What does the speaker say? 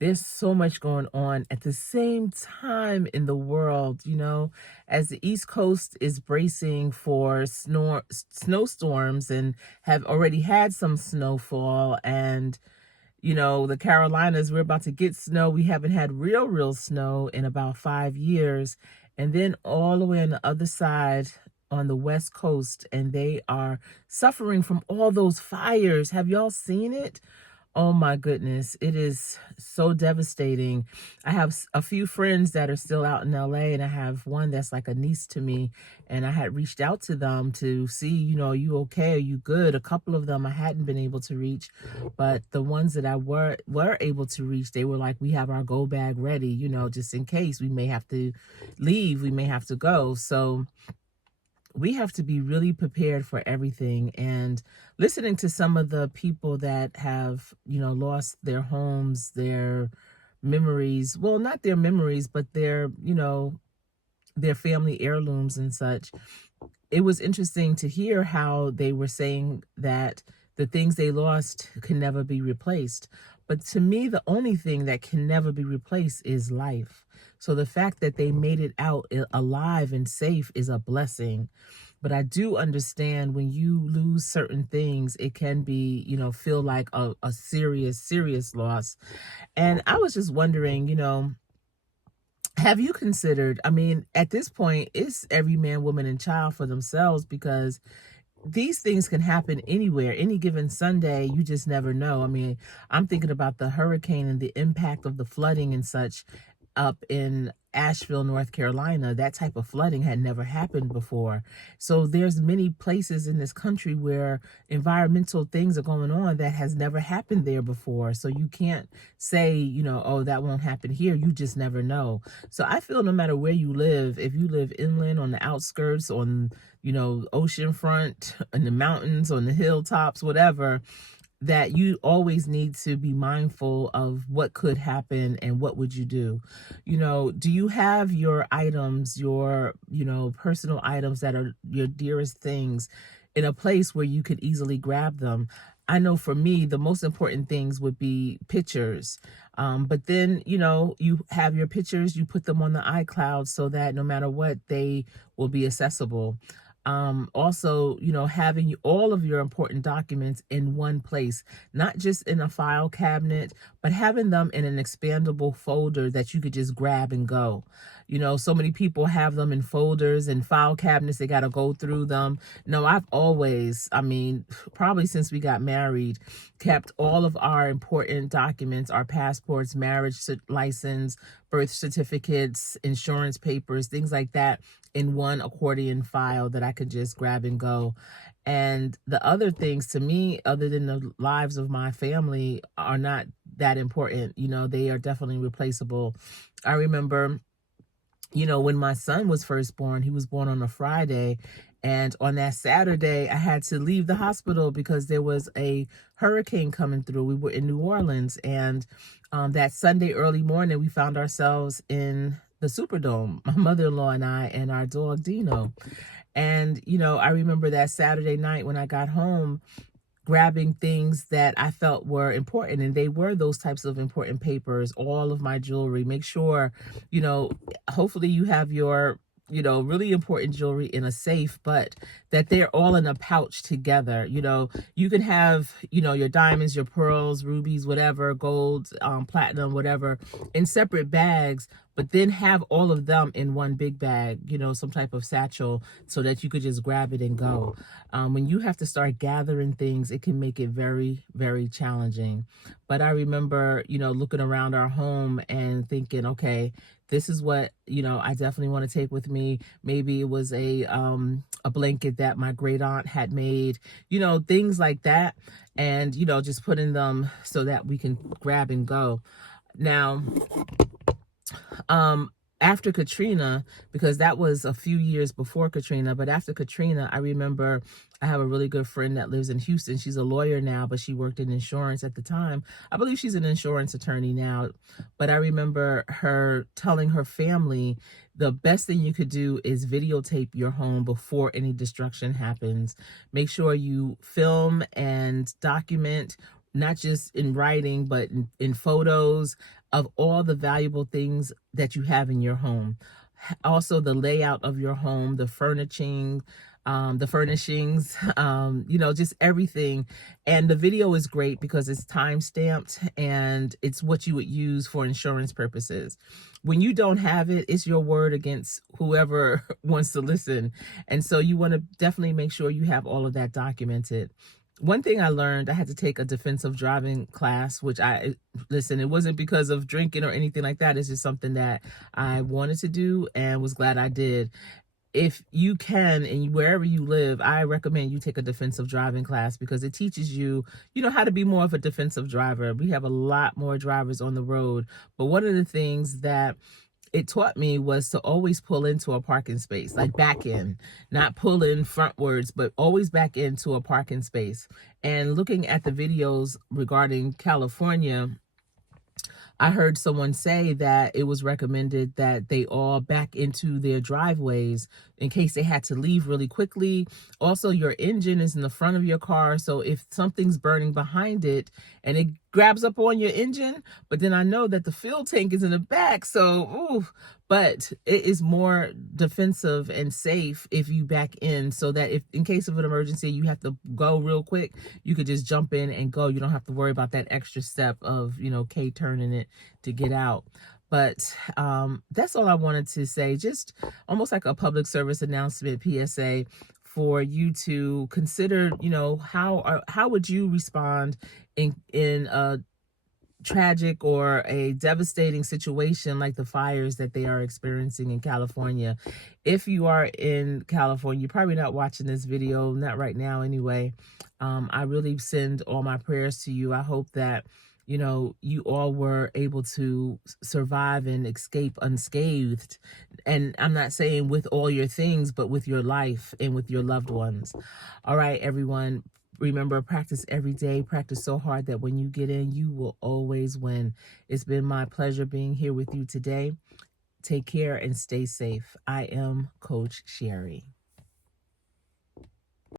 There's so much going on at the same time in the world, as the East Coast is bracing for snowstorms and have already had some snowfall. And, the Carolinas, we're about to get snow. We haven't had real snow in about 5 years. And then all the way on the other side, on the West Coast, and they are suffering from all those fires. Have y'all seen it? Oh my goodness, it is so devastating. I have a few friends that are still out in LA, and I have one that's like a niece to me, and I had reached out to them to see, are you okay? Are you good? A couple of them I hadn't been able to reach, but the ones that I were able to reach, they were like, we have our go bag ready, just in case we may have to leave, we may have to go. So we have to be really prepared for everything. And listening to some of the people that have, lost their homes, their memories, well, not their memories, but their family heirlooms and such. It was interesting to hear how they were saying that the things they lost can never be replaced. But to me, the only thing that can never be replaced is life. So the fact that they made it out alive and safe is a blessing. But I do understand when you lose certain things, it can be, feel like a serious loss. And I was just wondering, have you considered, I mean, at this point, it's every man, woman, and child for themselves, because these things can happen anywhere, any given Sunday. You just never know. I mean, I'm thinking about the hurricane and the impact of the flooding and such up in Asheville, North Carolina. That type of flooding had never happened before. So there's many places in this country where environmental things are going on that has never happened there before. So you can't say, oh, that won't happen here. You just never know. So I feel no matter where you live, if you live inland, on the outskirts, on, ocean front, in the mountains, on the hilltops, whatever, that you always need to be mindful of what could happen and what would you do. Do you have your items, your, personal items that are your dearest things in a place where you could easily grab them? I know for me, the most important things would be pictures. But then, you have your pictures, you put them on the iCloud so that no matter what, they will be accessible. Also, having all of your important documents in one place, not just in a file cabinet, but having them in an expandable folder that you could just grab and go. So many people have them in folders and file cabinets. They got to go through them. No, I've always, I mean, probably since we got married, kept all of our important documents, our passports, license, birth certificates, insurance papers, things like that, in one accordion file that I could just grab and go. And the other things to me, other than the lives of my family, are not that important. They are definitely replaceable. I remember, when my son was first born, he was born on a Friday. And on that Saturday, I had to leave the hospital because there was a hurricane coming through. We were in New Orleans. And that Sunday early morning, we found ourselves in the Superdome, my mother-in-law and I, and our dog Dino. And, I remember that Saturday night when I got home, grabbing things that I felt were important. And they were those types of important papers, all of my jewelry. Make sure, hopefully you have your, really important jewelry in a safe, but that they're all in a pouch together. You can have, your diamonds, your pearls, rubies, whatever, gold, platinum, whatever, in separate bags, but then have all of them in one big bag, some type of satchel, so that you could just grab it and go. When you have to start gathering things, it can make it very, very challenging. But I remember, looking around our home and thinking, okay, this is what, I definitely want to take with me. Maybe it was a blanket that my great aunt had made, things like that. And, just putting them so that we can grab and go. Now, after Katrina, because that was a few years before Katrina, but after Katrina, I remember I have a really good friend that lives in Houston. She's a lawyer now, but she worked in insurance at the time. I believe she's an insurance attorney now. But I remember her telling her family the best thing you could do is videotape your home before any destruction happens. Make sure you film and document not just in writing, but in photos of all the valuable things that you have in your home. Also, the layout of your home, the furnishings, just everything. And the video is great because it's time stamped and it's what you would use for insurance purposes. When you don't have it, it's your word against whoever wants to listen. And so you want to definitely make sure you have all of that documented. One thing I learned, I had to take a defensive driving class, which listen, it wasn't because of drinking or anything like that. It's just something that I wanted to do and was glad I did. If you can, and wherever you live, I recommend you take a defensive driving class because it teaches you, how to be more of a defensive driver. We have a lot more drivers on the road, but one of the things that it taught me was to always pull into a parking space, like back in, not pull in frontwards, but always back into a parking space. And looking at the videos regarding California, I heard someone say that it was recommended that they all back into their driveways in case they had to leave really quickly. Also, your engine is in the front of your car, so if something's burning behind it and it grabs up on your engine, but then I know that the fuel tank is in the back, so ooh, but it is more defensive and safe if you back in, so that if in case of an emergency you have to go real quick, you could just jump in and go. You don't have to worry about that extra step of K turning it to get out. But that's all I wanted to say, just almost like a public service announcement, PSA, for you to consider, how would you respond in a tragic or a devastating situation like the fires that they are experiencing in California. If you are in California, you're probably not watching this video, not right now anyway. I really send all my prayers to you. I hope that you all were able to survive and escape unscathed. And I'm not saying with all your things, but with your life and with your loved ones. All right, everyone. Remember, practice every day. Practice so hard that when you get in, you will always win. It's been my pleasure being here with you today. Take care and stay safe. I am Coach Sherri.